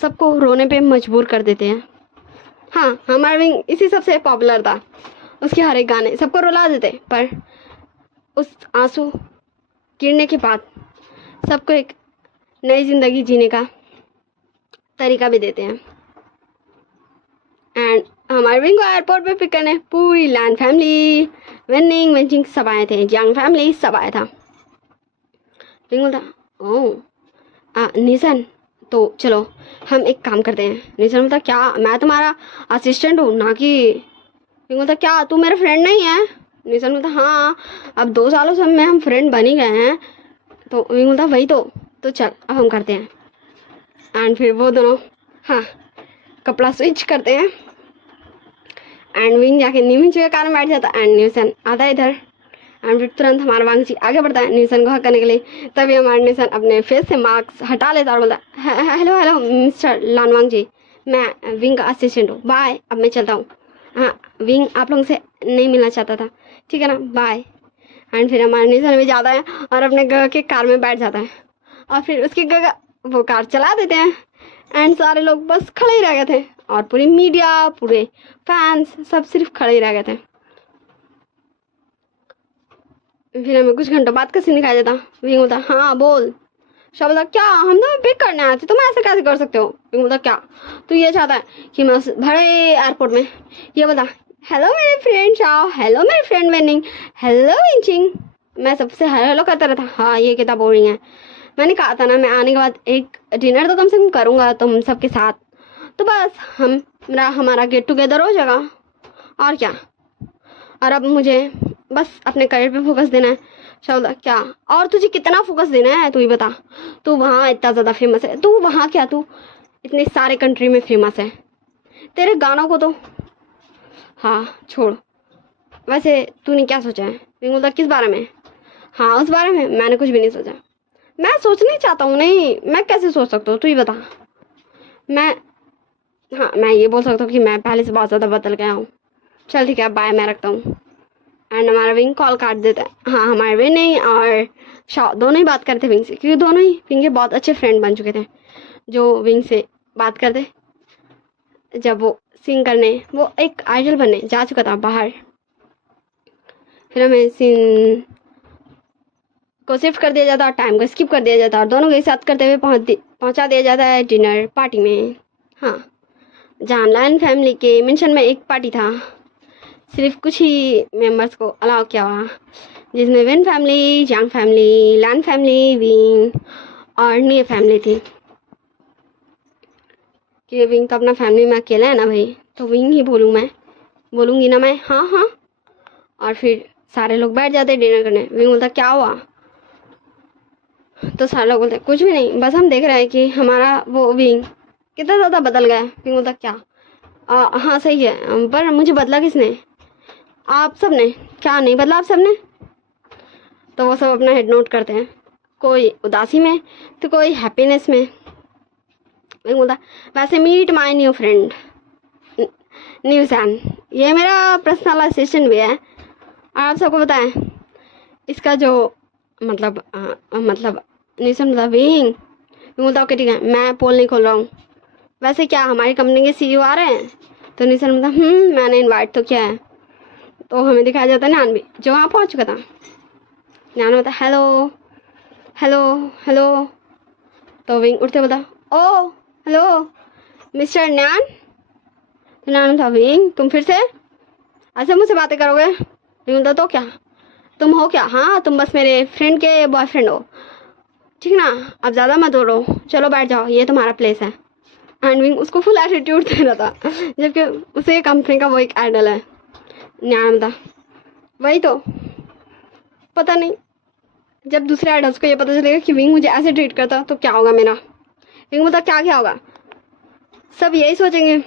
सबको रोने पे मजबूर कर देते हैं। हाँ हमारा विंग इसी सबसे पॉपुलर था, उसके हर एक गाने सबको रुला देते, पर उस आंसू गिरने के बाद सबको एक नई ज़िंदगी जीने का तरीका भी देते हैं। एंड हमारे विंग को एयरपोर्ट पे पिक करने पूरी लैंड फैमिली, वेनिंग वेंचिंग सब आए थे, यंग फैमिली सब आया था। विंग बोलता ओह निशन तो चलो हम एक काम करते हैं। निशन बोलता क्या, मैं तुम्हारा असिस्टेंट हूँ ना कि। विंग बोलता क्या तू मेरा फ्रेंड नहीं है? निशन बोलता हाँ अब 2 सालों से हम फ्रेंड बन ही गए हैं। तो विंग बोलता वही तो चल अब हम करते हैं। एंड फिर वो दोनों हाँ कपड़ा स्विच करते हैं एंड विंग जाके न्यूसन के कार में बैठ जाता है एंड न्यूसन आता है इधर। एंड फिर तुरंत हमारा वांग जी आगे बढ़ता है न्यूसन को हक करने के लिए। तभी हमारा न्यूसन अपने फेस से मास्क हटा लेता और बोलता हेलो हेलो मिस्टर लान वांग जी, मैं विंग का असिस्टेंट हूँ, बाय अब मैं चलता हूँ। हाँ विंग आप लोगों से नहीं मिलना चाहता था, ठीक है ना, बाय। एंड फिर हमारा न्यूसन भी जाता है और अपने गगा के कार में बैठ जाता है और फिर उसके गगा वो कार चला देते हैं। एंड सारे लोग बस खड़े ही रह गए थे और पूरी मीडिया पूरे फैंस सब सिर्फ खड़े ही रह गए थे। फिर हमें कुछ घंटों बाद का सीन दिखाई देता। विंग बोलता हाँ बोल। शाह बोलता क्या हम तो पिक करने आए थे, तुम ऐसे कैसे कर सकते हो? विंग बोलता क्या तू ये चाहता है कि मैं उस बड़े एयरपोर्ट में ये बोलता हेलो मेरे फ्रेंड शाह, हेलो मेरे फ्रेंड वेनिंग, हेलो विंचिंग, मैं सबसे हेलो करता रहता। हाँ ये कितना बोरिंग है, मैंने कहा था ना मैं आने के बाद एक डिनर तो कम से कम करूँगा तुम सबके साथ, तो बस हमारा गेट टुगेदर हो जाएगा और क्या। और अब मुझे बस अपने करियर पे फोकस देना है। शाह क्या और तुझे कितना फोकस देना है तू ही बता, तू वहाँ इतना ज़्यादा फेमस है, तू वहाँ क्या तू इतने सारे कंट्री में फेमस है, तेरे गानों को तो हाँ छोड़। वैसे तूने क्या सोचा है? विंग बोलता किस बारे में? हाँ उस बारे में मैंने कुछ भी नहीं सोचा, मैं सोचना ही चाहता हूँ नहीं, मैं कैसे सोच सकता हूँ तू ही बता। मैं ये बोल सकता हूँ कि मैं पहले से बहुत ज़्यादा बदल गया हूँ, चल ठीक है बाय मैं रखता हूँ। एंड हमारा विंग कॉल काट देता है। हाँ हमारे विंग और शाह दोनों ही बात करते विंग से, क्योंकि दोनों ही विंग के बहुत अच्छे फ्रेंड बन चुके थे जो विंग से बात करते जब वो सिंग करने, वो एक आइडल बनने जा चुका था बाहर। फिर हमें सीन को शिफ्ट कर दिया जाता और टाइम को स्किप कर दिया जाता और दोनों को एक साथ करते हुए पहुंचा दिया जाता है डिनर पार्टी में। हाँ जहाँ लायन फैमिली के मेंशन में एक पार्टी था सिर्फ कुछ ही मेंबर्स को अलाउ किया हुआ, जिसमें विन फैमिली, यांग फैमिली, लैन फैमिली, विंग और नी फैमिली थी। कि विंग तो अपना फैमिली में अकेला है ना भाई, तो विंग ही बोलूँगी ना मैं, हाँ हाँ। और फिर सारे लोग बैठ जाते डिनर करने। विंग बोलता क्या हुआ, तो सारे लोग बोलते कुछ भी नहीं, बस हम देख रहे हैं कि हमारा वो विंग कितना ज़्यादा बदल गया है। विंग बोलता क्या, हाँ सही है, पर मुझे बदला किसने, आप सब ने। क्या नहीं बदला आप सब ने। तो वो सब अपना हेड नोट करते हैं, कोई उदासी में तो कोई हैप्पीनेस में। विंग बोलता वैसे मीट माई न्यू फ्रेंड न्यूज़ैन, ये मेरा पर्सनल असिस्टेंट भी है। और आप सबको बताएं इसका जो मतलब न्यूज़ैन बोलता विंग बोलता ओके ठीक है, मैं पोल नहीं खोल रहा हूँ। वैसे क्या हमारी कंपनी के सीईओ आ रहे हैं। तो न्यूज़ैन बोलता मैंने इनवाइट तो किया है। तो हमें दिखाया जाता है न्यान भी, जो वहाँ पहुँच चुका था। न्यान बोलता हेलो हेलो हेलो। तो विंग उठते बोलता ओ हेलो मिस्टर न्यान। तो न्यान बोलता विंग तुम फिर से ऐसे मुझसे बातें करोगे। विंग बोलता तो क्या तुम हो क्या, हाँ तुम बस मेरे फ्रेंड के बॉयफ्रेंड हो, ठीक ना, अब ज़्यादा मत दौड़ो, चलो बैठ जाओ, ये तुम्हारा प्लेस है। एंड विंग उसको फुल एटीट्यूड दे रहा था, जबकि उसे कंपनी का वो एक आइडल है। न्यान था वही तो, पता नहीं जब दूसरे आइडल्स को ये पता चलेगा कि विंग मुझे ऐसे ट्रीट करता तो क्या होगा मेरा। विंग बोलता क्या होगा, सब यही सोचेंगे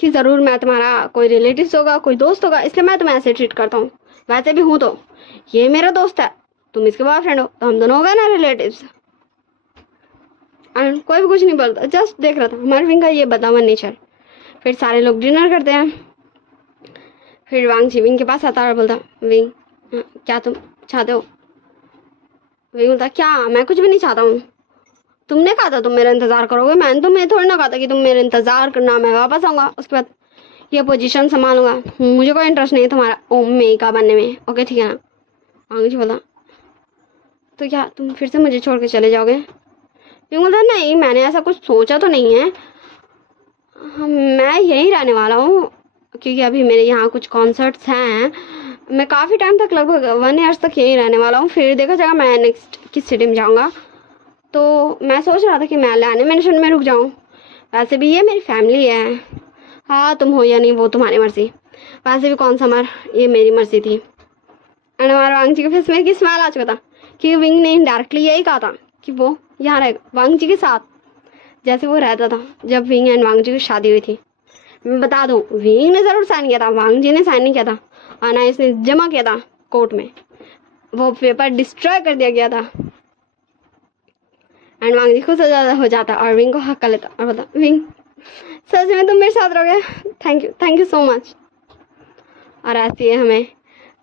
कि ज़रूर मैं तुम्हारा कोई रिलेटिव्स होगा, कोई दोस्त होगा, इसलिए मैं तुम्हें ऐसे ट्रीट करता हूँ। वैसे भी हूँ तो, ये मेरा दोस्त है, तुम इसके बॉयफ्रेंड हो, तो हम दोनों हो गए ना रिलेटिव्स। एंड कोई भी कुछ नहीं बोलता, जस्ट देख रहा था हमारे विंग का ये बदलाव नेचर। फिर सारे लोग डिनर करते हैं। फिर वांग जी विंग के पास आता है और बोलता विंग क्या तुम चाहते हो। विंग बोलता क्या, मैं कुछ भी नहीं चाहता हूँ, तुमने कहा था तुम मेरा इंतज़ार करोगे, मैंने तुम्हें थोड़ी ना कहा था कि तुम मेरा इंतज़ार करना, मैं वापस आऊँगा उसके बाद ये पोजीशन संभालूंगा। मुझे कोई इंटरेस्ट नहीं है तुम्हारा ओमेगा बनने में, ओके ठीक है ना। वांग जी बोला तो क्या तुम फिर से मुझे छोड़ के चले जाओगे। विंग बोलता नहीं, मैंने ऐसा कुछ सोचा तो नहीं है, मैं यहीं रहने वाला हूँ, क्योंकि अभी मेरे यहाँ कुछ कॉन्सर्ट्स हैं, मैं काफ़ी टाइम तक लगभग 1 ईयर्स तक यहीं रहने वाला हूँ, फिर देखा जाएगा मैं नेक्स्ट किस सिटी में जाऊँगा। तो मैं सोच रहा था कि मैं एनिमेशन में रुक जाऊँ, वैसे भी ये मेरी फैमिली है, हाँ तुम हो या नहीं वो तुम्हारी मर्जी, वैसे भी कौन सा मर, ये मेरी मर्जी थी। एंड हमारे वांग जी के फेस में एक स्माइल आ चुका था कि विंग ने डायरेक्टली यही कहा था कि वो यहाँ रहेगा वांग जी के साथ, जैसे वो रहता था जब विंग एंड वांग जी की शादी हुई थी। मैं बता दूं विंग ने ज़रूर साइन किया था, वांग जी ने साइन नहीं किया था, और ना इसने जमा किया था कोर्ट में, वो पेपर डिस्ट्रॉय कर दिया गया था। एंड वांग जी खुश हो जाता और विंग को हक कर लेता और बोलता विंग सच में तुम मेरे साथ रहोगे, थैंक यू सो मच। और ऐसे ही हमें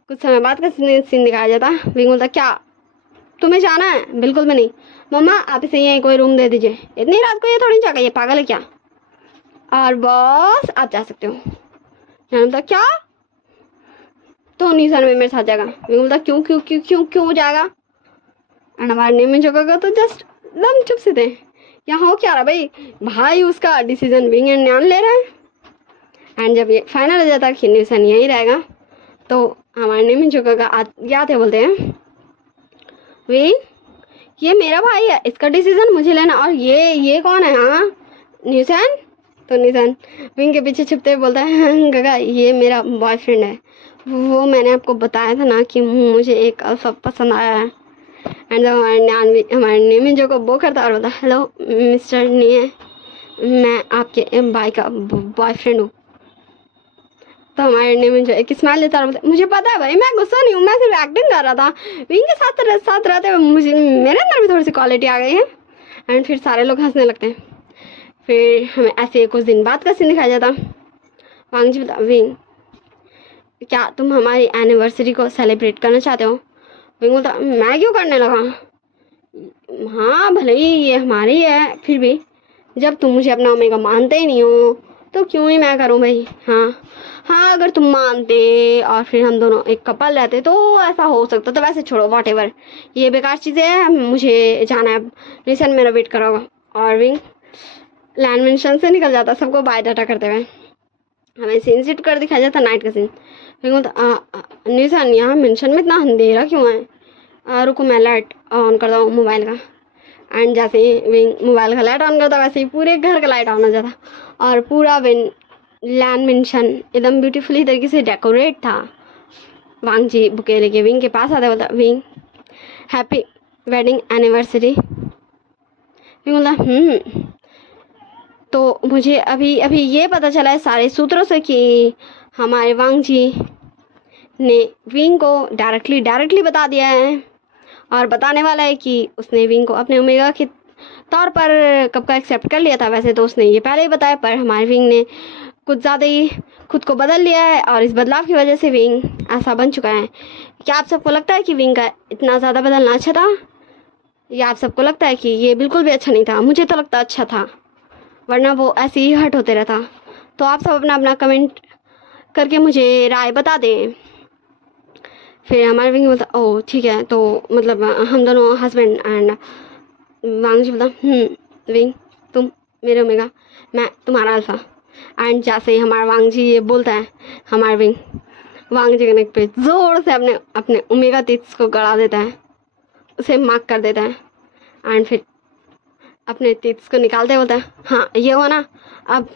कुछ समय बाद का सीन दिखाया जाता। विंग बोलता क्या तुम्हें जाना है, बिल्कुल भी नहीं, मम्मा आप इसे यहीं कोई रूम दे दीजिए, इतनी रात को ये थोड़ी जगह, ये पागल है क्या, और बॉस आप जा सकते हो। मैं बोलता क्या, तो निशान में मेरे साथ जाएगा। विंग बोलता क्यों क्यों क्यों क्यों क्यों जाएगा। एंड हमारे नेम में जगह तो जस्ट दम चुप से थे, यहाँ हो क्या रहा भाई उसका डिसीजन विंग एंड न्यान ले रहा है। एंड जब ये फाइनल हो जाता है कि निशान यहीं रहेगा, तो हमारे नेम में जगह का क्या थे बोलते हैं विंग ये मेरा भाई है, इसका डिसीजन मुझे लेना, और ये कौन है, हाँ निशान। तो निशान विंग के पीछे छुपते हुए बोलता है हाँ गगा ये मेरा बॉयफ्रेंड है, वो मैंने आपको बताया था ना कि मुझे एक अल्फा पसंद आया है। एंड जब हमारे नेमी जो को वो करता और बोलता हेलो मिस्टर निये, मैं आपके भाई का बॉयफ्रेंड हूँ। तो हमारे नेमी जो एक स्माइल देता और बोलता मुझे पता है भाई, मैं गुस्सा नहीं हूँ, मैं सिर्फ एक्टिंग कर रहा था। विंग के साथ रहते हुए मुझे मेरे अंदर भी थोड़ी सी क्वालिटी आ गई है। एंड फिर सारे लोग हंसने लगते हैं। फिर हमें ऐसे कुछ दिन बाद का सीन दिखाया जाता। वांग जी बता विंग क्या तुम हमारी एनिवर्सरी को सेलिब्रेट करना चाहते हो। विंग बोलता मैं क्यों करने लगा, हाँ भले ही ये हमारी है, फिर भी जब तुम मुझे अपना ओमेगा मानते ही नहीं हो तो क्यों ही मैं करूँ भाई। हाँ अगर तुम मानते और फिर हम दोनों एक कपल रहते तो ऐसा हो सकता, तो वैसे छोड़ो वॉटेवर, ये बेकार चीज़ें हैं, मुझे जाना है, निशान मेरा वेट करा होगा। और विंग लैंड मेंशन से निकल जाता सबको बाय डाटा करते हुए। हमें सीन सेट कर दिखाया जाता नाइट का सीन। फिर बोलता निशान यहाँ मेंशन में इतना अंधेरा क्यों है, रुको मैं लाइट ऑन करता हूँ मोबाइल का। एंड जैसे ही विंग मोबाइल का लाइट ऑन करता वैसे ही पूरे घर का लाइट ऑन हो जाता और पूरा लैंड मेंशन एकदम ब्यूटीफुली तरीके से डेकोरेट था। वांग जी बुके लेके विंग के पास आते बोलता wing happy wedding anniversary. Wing बोलता तो मुझे अभी अभी ये पता चला है सारे सूत्रों से कि हमारे वांग जी ने विंग को डायरेक्टली बता दिया है और बताने वाला है कि उसने विंग को अपने ओमेगा के तौर पर कब का एक्सेप्ट कर लिया था। वैसे तो उसने ये पहले ही बताया, पर हमारे विंग ने कुछ ज़्यादा ही खुद को बदल लिया है और इस बदलाव की वजह से विंग ऐसा बन चुका है। क्या आप सबको लगता है कि विंग का इतना ज़्यादा बदलना अच्छा था, या आप सबको लगता है कि ये बिल्कुल भी अच्छा नहीं था? मुझे तो लगता अच्छा था, वरना वो ऐसे ही हर्ट होते रहता। तो आप सब अपना अपना कमेंट करके मुझे राय बता दें। फिर हमारे विंग बोलता ओह ठीक है, तो मतलब हम दोनों हस्बैंड एंड वांग जी बोलता विंग तुम मेरे ओमेगा, मैं तुम्हारा अल्फा। एंड जैसे ही हमारा वांग जी ये बोलता है, हमारे विंग वांग जी के नेक पे जोर से अपने अपने ओमेगा टिप्स को गड़ा देता है, उसे मार्क कर देता है। एंड फिर अपने टिप्स को निकालते बोलता है हाँ ये हो ना, अब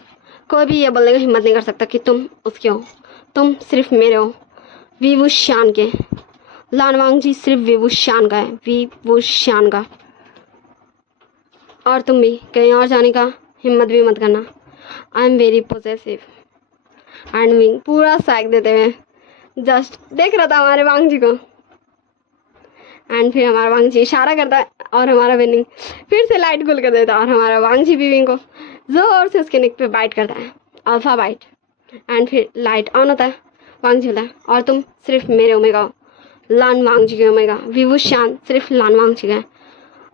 कोई भी ये बोलने का हिम्मत नहीं कर सकता कि तुम उसके हो, तुम सिर्फ मेरे हो, विवुशान के। लान वांग जी सिर्फ विवुशान का है, विवुशान का, और तुम भी कहीं और जाने का हिम्मत भी मत करना। आई am very possessive. And wing पूरा सैक देते हुए जस्ट देख रहा था हमारे वांग जी को। एंड फिर हमारा वांग जी इशारा करता है और हमारा विनिंग फिर से लाइट गुल कर देता है और हमारा वांग जी भी विंग को जोर से उसके नेक पे बाइट करता है, अल्फा बाइट। एंड फिर लाइट ऑन होता है, वांग जी होता है और तुम सिर्फ मेरे ओमेगा हो, लान वांग जी के ओमेगा, विवुशान सिर्फ लान वांग जी का।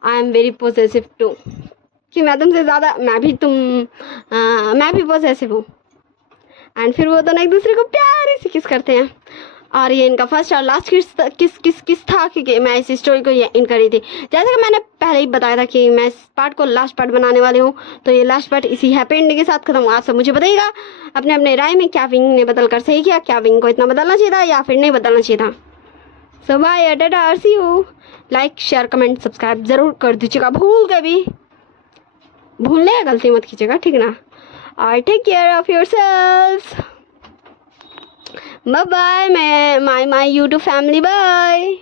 I am very possessive too, कि मैं तुमसे ज़्यादा मैं भी पोजेसिव हूँ। एंड फिर वो दोनों एक दूसरे को प्यारी सी किस करते हैं और ये इनका फर्स्ट और लास्ट किस था, क्योंकि मैं इस स्टोरी को ये इन करी थी। जैसे कि मैंने पहले ही बताया था कि मैं इस पार्ट को लास्ट पार्ट बनाने वाली हूँ, तो ये लास्ट पार्ट इसी हैप्पी एंडिंग के साथ खत्म हुआ। आप सब मुझे बताइएगा अपने अपने राय में, क्या विंग ने बदल कर सही किया, क्या विंग को इतना बदलना चाहिए था या फिर नहीं बदलना चाहिए था। So bye, tata, see you. Like share comment subscribe ज़रूर कर दीजिएगा, भूल के भी भूलने का गलती मत कीजिएगा, ठीक ना। और take care of yourself, bye bye, मैं माय यूट्यूब फैमिली, बाय।